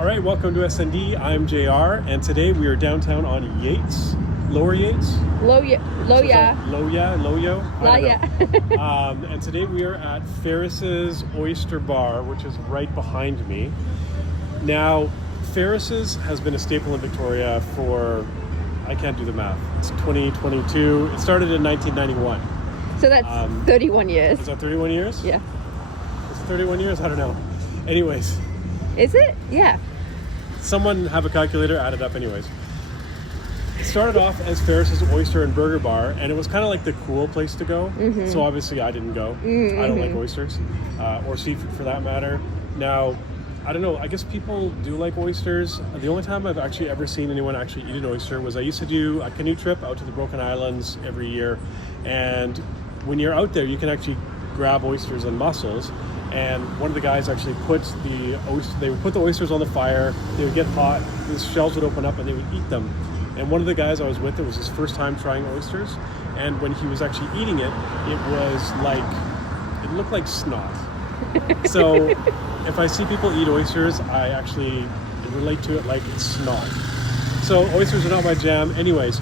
All right, welcome to SND. I'm JR, and today we are downtown on Yates, Lower Yates. Loya. Loyo. I don't know. Yeah. And today we are at Ferris's Oyster Bar, which is right behind me. Now, Ferris's has been a staple in Victoria for, I can't do the math. It's 2022. It started in 1991. So that's 31 years. Is that 31 years? Yeah. Is it 31 years? I don't know. Anyways. Is it? Yeah. Someone have a calculator, add it up anyways. It started off as Ferris's Oyster and Burger Bar, and it was kind of like the cool place to go. Mm-hmm. So obviously I didn't go. Mm-hmm. I don't like oysters, or seafood for that matter. Now, I don't know, I guess people do like oysters. The only time I've actually ever seen anyone actually eat an oyster was I used to do a canoe trip out to the Broken Islands every year. And when you're out there, you can actually grab oysters and mussels. And one of the guys actually they would put the oysters on the fire, they would get hot, the shells would open up and they would eat them. And one of the guys I was with, it was his first time trying oysters. And when he was actually eating it, it looked like snot. So if I see people eat oysters, I actually relate to it like it's snot. So oysters are not my jam. Anyways,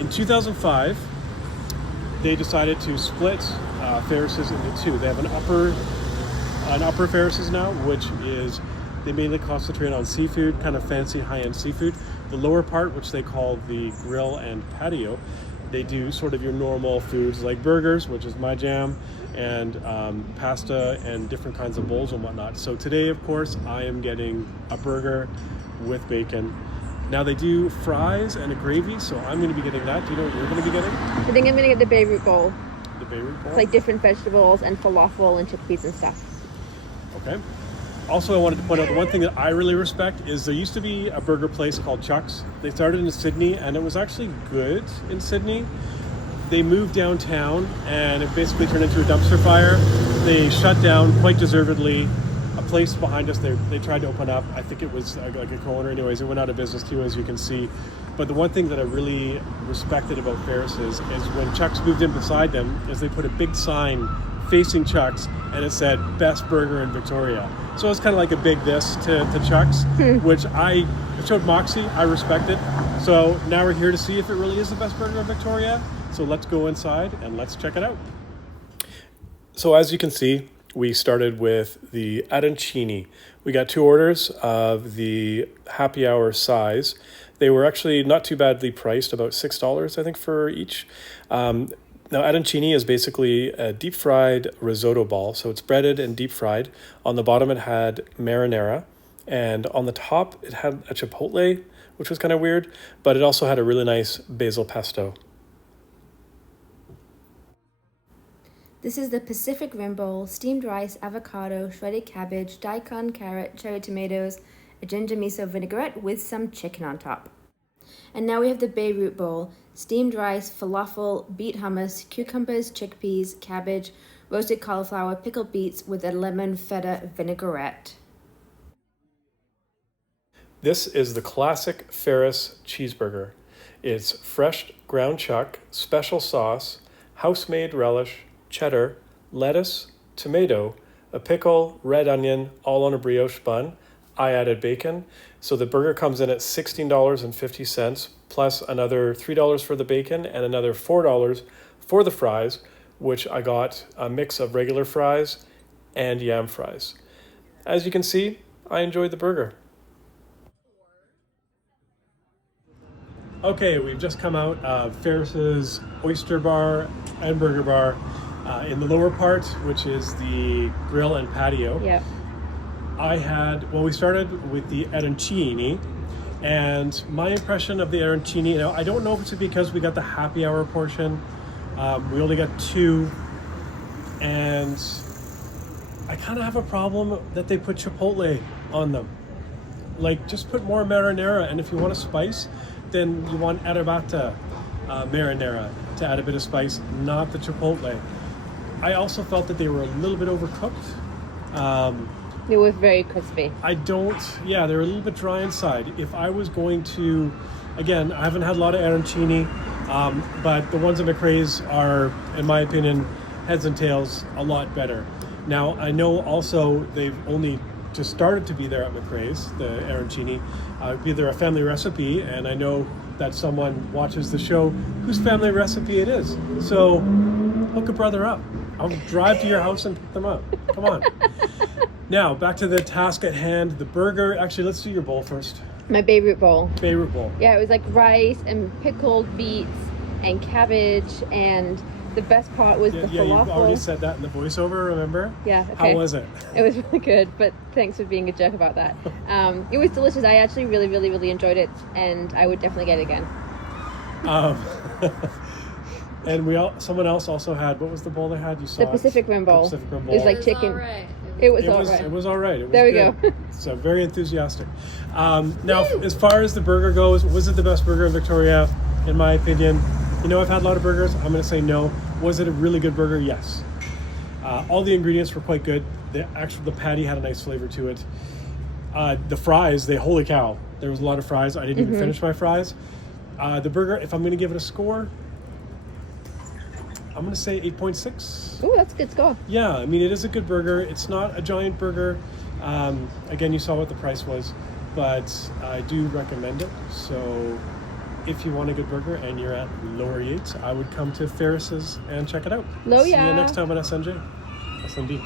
in 2005, they decided to split Ferris's into two. They have an upper Ferris's now, which is, they mainly concentrate on seafood, kind of fancy high-end seafood. The lower part, which they call the grill and patio, they do sort of your normal foods like burgers, which is my jam, and pasta and different kinds of bowls and whatnot. So today, of course, I am getting a burger with bacon. Now they do fries and a gravy, so I'm going to be getting that. Do you know what you're going to be getting? I think I'm going to get the Beirut bowl. The Beirut bowl? It's like different vegetables and falafel and chickpeas and stuff. Okay. Also, I wanted to point out the one thing that I really respect is there used to be a burger place called Chuck's. They started in Sydney, and it was actually good in Sydney. They moved downtown, and it basically turned into a dumpster fire. They shut down, quite deservedly. A place behind us, they tried to open up. I think it was like a corner. Anyways, it went out of business too, as you can see. But the one thing that I really respected about Ferris's is when Chuck's moved in beside them, is they put a big sign facing Chuck's, and it said "Best Burger in Victoria." So it's kind of like a big this to Chuck's, which it showed moxie. I respect it. So now we're here to see if it really is the best burger in Victoria. So let's go inside and let's check it out. So as you can see, we started with the arancini. We got 2 orders of the happy hour size. They were actually not too badly priced, about $6, I think, for each. Now, arancini is basically a deep fried risotto ball. So it's breaded and deep fried. On the bottom, it had marinara. And on the top, it had a chipotle, which was kind of weird. But it also had a really nice basil pesto. This is the Pacific Rim Bowl: steamed rice, avocado, shredded cabbage, daikon, carrot, cherry tomatoes, a ginger miso vinaigrette with some chicken on top. And now we have the Beirut Bowl: steamed rice, falafel, beet hummus, cucumbers, chickpeas, cabbage, roasted cauliflower, pickled beets with a lemon feta vinaigrette. This is the classic Ferris Cheeseburger. It's fresh ground chuck, special sauce, house-made relish, cheddar, lettuce, tomato, a pickle, red onion, all on a brioche bun. I added bacon. So the burger comes in at $16.50 plus another $3 for the bacon and another $4 for the fries, which I got a mix of regular fries and yam fries. As you can see, I enjoyed the burger. Okay, we've just come out of Ferris's Oyster Bar and Burger Bar. In the lower part, which is the grill and patio. Yep. We started with the arancini, and my impression of the arancini, now I don't know if it's because we got the happy hour portion. We only got 2, and I kind of have a problem that they put chipotle on them. Like, just put more marinara, and if you want a spice, then you want arrabbiata marinara to add a bit of spice, not the chipotle. I also felt that they were a little bit overcooked. It was very crispy. They're a little bit dry inside. If I was going to, again, I haven't had a lot of arancini, but the ones at McRae's are, in my opinion, heads and tails a lot better. Now, I know also they've only just started to be there at McRae's, the arancini. Be there a family recipe, and I know that someone watches the show whose family recipe it is. So hook a brother up. I'll drive to your house and pick them up. Come on. Now, back to the task at hand, the burger. Actually, let's do your bowl first. My Beirut bowl. Beirut bowl. Yeah, it was like rice and pickled beets and cabbage, and the best part was the Yeah, falafel. you already said that in the voiceover, remember? Yeah, okay. How was it? It was really good, but thanks for being a jerk about that. It was delicious. I actually really, really, really enjoyed it, and I would definitely get it again. And someone else also had, what was the bowl they had? You saw The Pacific Rim Bowl. The Pacific Rim Bowl. It was like chicken. It was all right. It was all right. It was There we good. go. So very enthusiastic. Now, as far as the burger goes, was it the best burger in Victoria? In my opinion, I've had a lot of burgers. I'm going to say no. Was it a really good burger? Yes. All the ingredients were quite good. The patty had a nice flavor to it. The fries, holy cow! There was a lot of fries. I didn't even finish my fries. The burger, if I'm going to give it a score, I'm going to say 8.6. Ooh, that's a good score. Yeah, I mean, it is a good burger. It's not a giant burger. Again, you saw what the price was, but I do recommend it. So if you want a good burger and you're at Lower Yates, I would come to Ferris's and check it out. Low See you ya. next time on SNJ. SND.